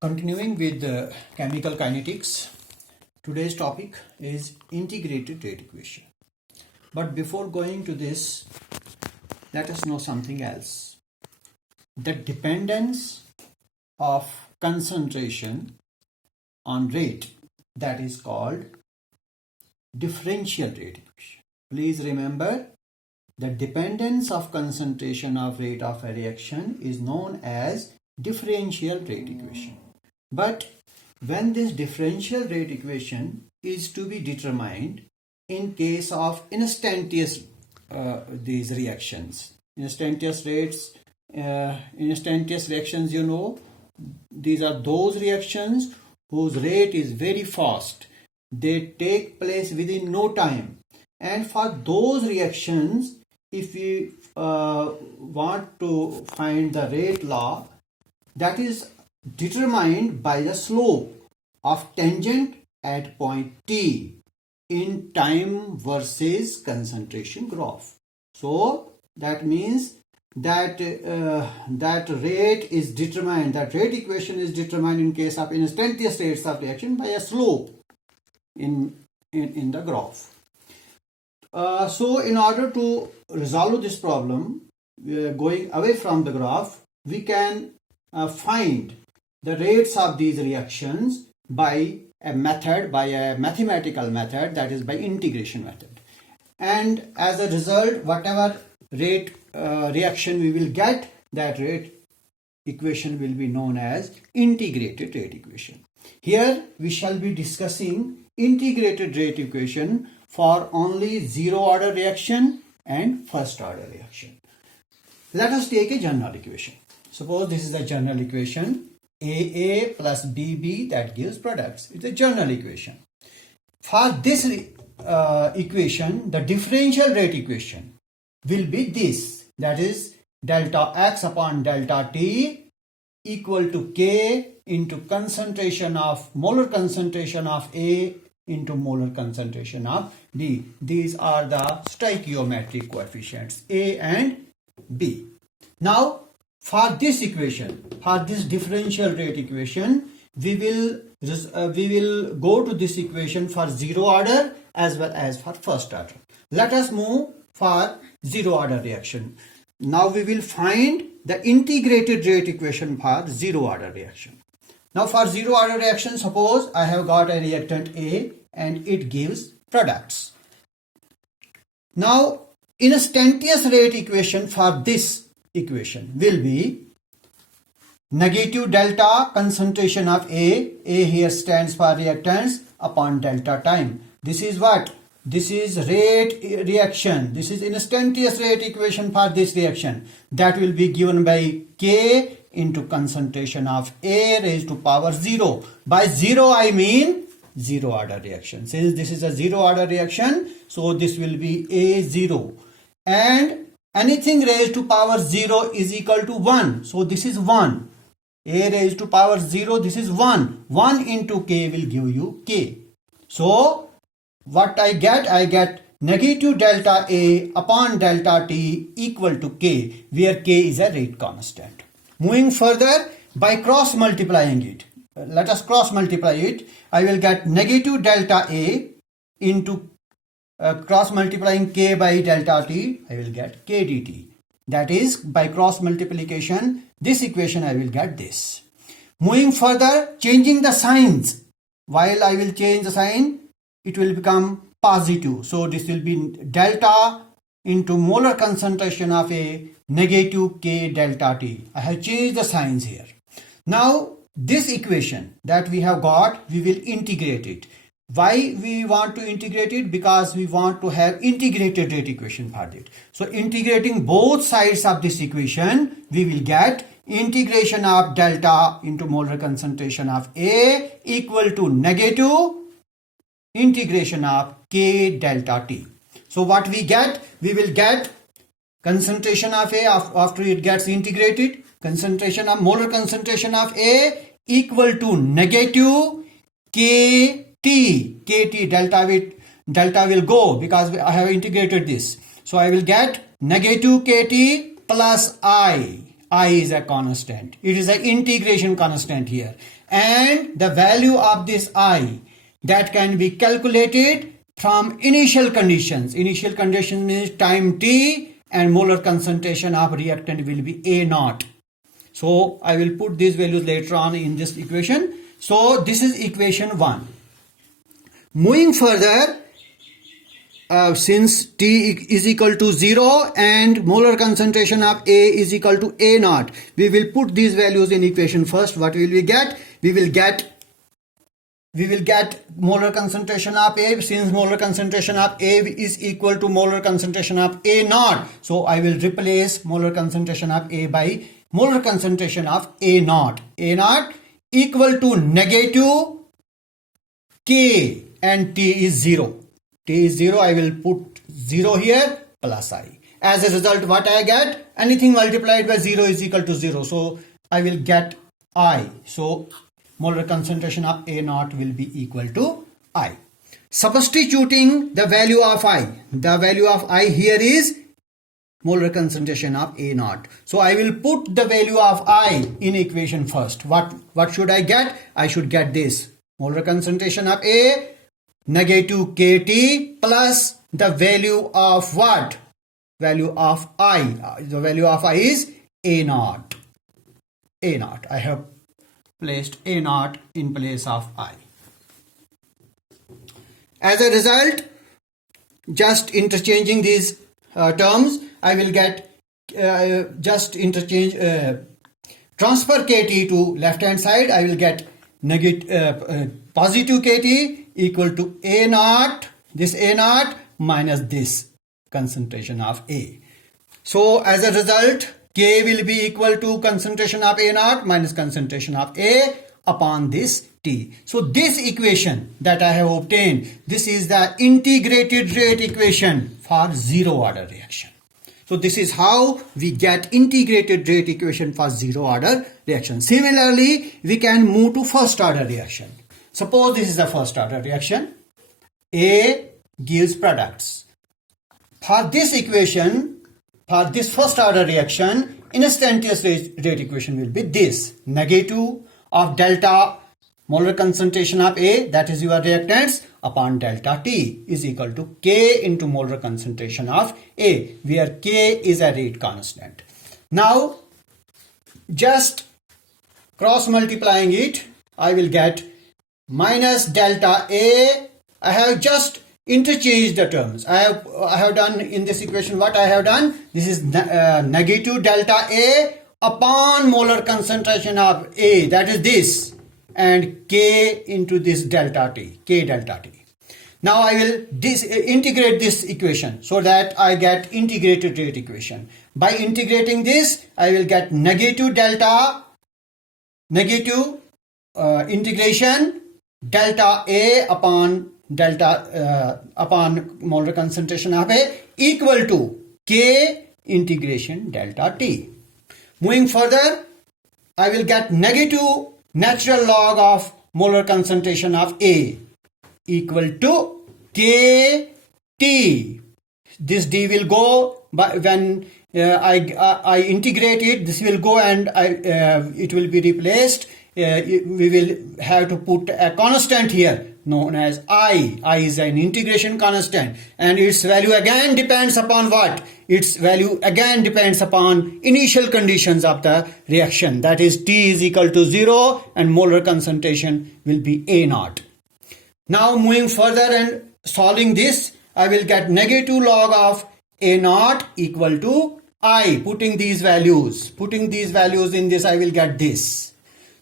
Continuing with chemical kinetics, today's topic is integrated rate equation. But before going to this, let us know something else. The dependence of concentration on rate, that is called differential rate equation. Please remember, the dependence of concentration of rate of a reaction is known as differential rate equation. But when this differential rate equation is to be determined in case of instantaneous these reactions, instantaneous reactions, these are those reactions whose rate is very fast. They take place within no time. And for those reactions, if we want to find the rate law, that is determined by the slope of tangent at point T in time versus concentration graph. So that means that that rate is determined, that rate equation is determined in case of instantaneous rates of reaction by a slope in the graph. So in order to resolve this problem, going away from the graph, we can find the rates of these reactions by a mathematical method, that is by integration method. And as a result, whatever rate reaction we will get, that rate equation will be known as integrated rate equation. Here we shall be discussing integrated rate equation for only zero order reaction and first order reaction. Let us take a general equation. Suppose this is the general equation, AA plus BB, that gives products. It's a general equation. For this equation, the differential rate equation will be this, that is delta X upon delta T equal to K into molar concentration of A into molar concentration of B. These are the stoichiometric coefficients A and B. Now, for this equation, for this differential rate equation, we will go to this equation for zero order as well as for first order. Let us move for zero order reaction. Now we will find the integrated rate equation for zero order reaction. Now for zero order reaction, suppose I have got a reactant A and it gives products. Now instantaneous rate equation for this equation will be negative delta concentration of A here stands for reactants, upon delta time. This is what? This is rate reaction. This is instantaneous rate equation for this reaction. That will be given by K into concentration of A raised to power 0. By 0 I mean zero order reaction. Since this is a zero order reaction, so this will be A0. And anything raised to power 0 is equal to 1. So this is 1. A raised to power 0, this is 1. 1 into K will give you K. So what I get negative delta A upon delta T equal to K, where K is a rate constant. Moving further, by cross multiplying it, let us cross multiply it. I will get negative delta A into cross multiplying K by delta T, I will get K dt. That is, by cross multiplication, this equation I will get this. Moving further, changing the signs. While I will change the sign, it will become positive. So this will be delta into molar concentration of A negative K delta T. I have changed the signs here. Now this equation that we have got, we will integrate it. Why we want to integrate it? Because we want to have integrated rate equation for it. So integrating both sides of this equation, we will get integration of delta into molar concentration of A equal to negative integration of K delta T. So what we get? We will get concentration of A after it gets integrated. Concentration of molar concentration of A equal to negative KT delta will go because I have integrated this. So I will get negative KT plus I I is a constant. It is an integration constant here. And the value of this I that can be calculated from initial conditions. Initial conditions means time t and molar concentration of reactant will be A naught. So I will put these values later on in this equation. So this is equation 1. Moving further, since T is equal to 0 and molar concentration of A is equal to A naught, we will put these values in equation first. What will we get? We will get molar concentration of A. Since molar concentration of A is equal to molar concentration of A naught, so I will replace molar concentration of A by molar concentration of A naught. A naught equal to negative K and T is 0. T is 0, I will put 0 here plus I. As a result, what I get? Anything multiplied by 0 is equal to 0. So I will get I. So molar concentration of A naught will be equal to I. Substituting the value of I. The value of I here is molar concentration of A naught. So I will put the value of I in equation first. What should I get? I should get this. Molar concentration of A negative kT plus the value of what? Value of I. The value of I is A naught. A naught. I have placed A naught in place of I. As a result, just interchanging these terms, I will get just interchange transfer kT to left hand side. I will get positive kT equal to A naught, this A naught minus this concentration of A. So as a result, K will be equal to concentration of A naught minus concentration of A upon this T. So this equation that I have obtained, this is the integrated rate equation for zero order reaction. So this is how we get integrated rate equation for zero order reaction. Similarly, we can move to first order reaction. Suppose this is a first order reaction. A gives products. For this equation, for this first order reaction, instantaneous rate equation will be this. Negative of delta molar concentration of A, that is your reactants, upon delta T is equal to K into molar concentration of A, where K is a rate constant. Now, just cross multiplying it, I will get minus delta A. I have just interchanged the terms. I have done in this equation what I have done. This is negative delta A upon molar concentration of A, that is this, and K into this delta T, K delta T. Now I will integrate this equation so that I get integrated rate equation. By integrating this, I will get negative integration delta A upon molar concentration of A equal to K integration delta T. Moving further, I will get negative natural log of molar concentration of A equal to KT. This D will go, but when I integrate it, this will go and it will be replaced. We will have to put a constant here known as I. I is an integration constant, and its value again depends upon what? Its value again depends upon initial conditions of the reaction, that is T is equal to 0 and molar concentration will be A naught. Now moving further and solving this, I will get negative log of A naught equal to I. Putting these values in this, I will get this.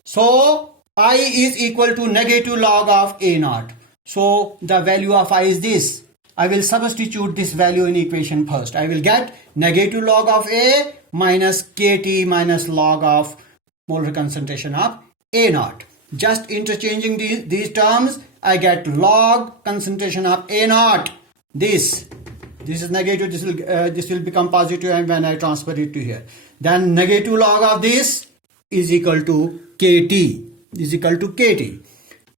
So I is equal to negative log of A naught. So the value of I is this. I will substitute this value in equation first. I will get negative log of A minus KT minus log of molar concentration of A naught. Just interchanging these terms, I get log concentration of A naught. This is negative, this will become positive, and when I transfer it to here, then negative log of this is equal to KT, is equal to KT.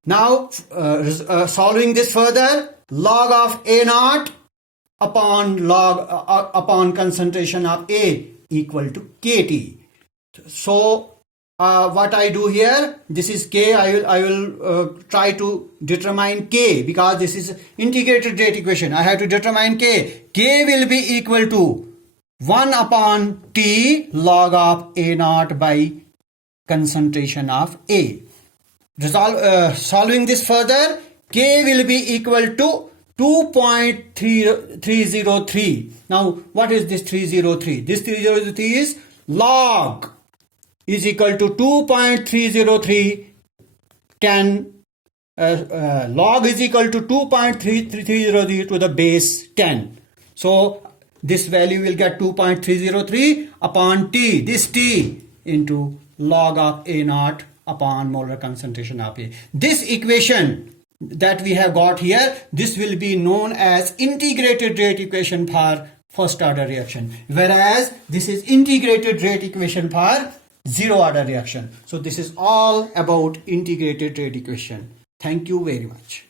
Now solving this further, log of A naught upon concentration of A equal to KT. So what I do here, this is K. I will try to determine K, because this is integrated rate equation. I have to determine K. K will be equal to 1 upon T log of A naught by concentration of A. Solving this further, K will be equal to 2.303. Now, what is this 303? This 303 is log is equal to 2.303 10. Log is equal to 2.303 to the base 10. So this value will get 2.303 upon T, this T, into log of A naught upon molar concentration of A. This equation that we have got here, this will be known as integrated rate equation for first order reaction, whereas this is integrated rate equation for zero order reaction. So this is all about integrated rate equation. Thank you very much.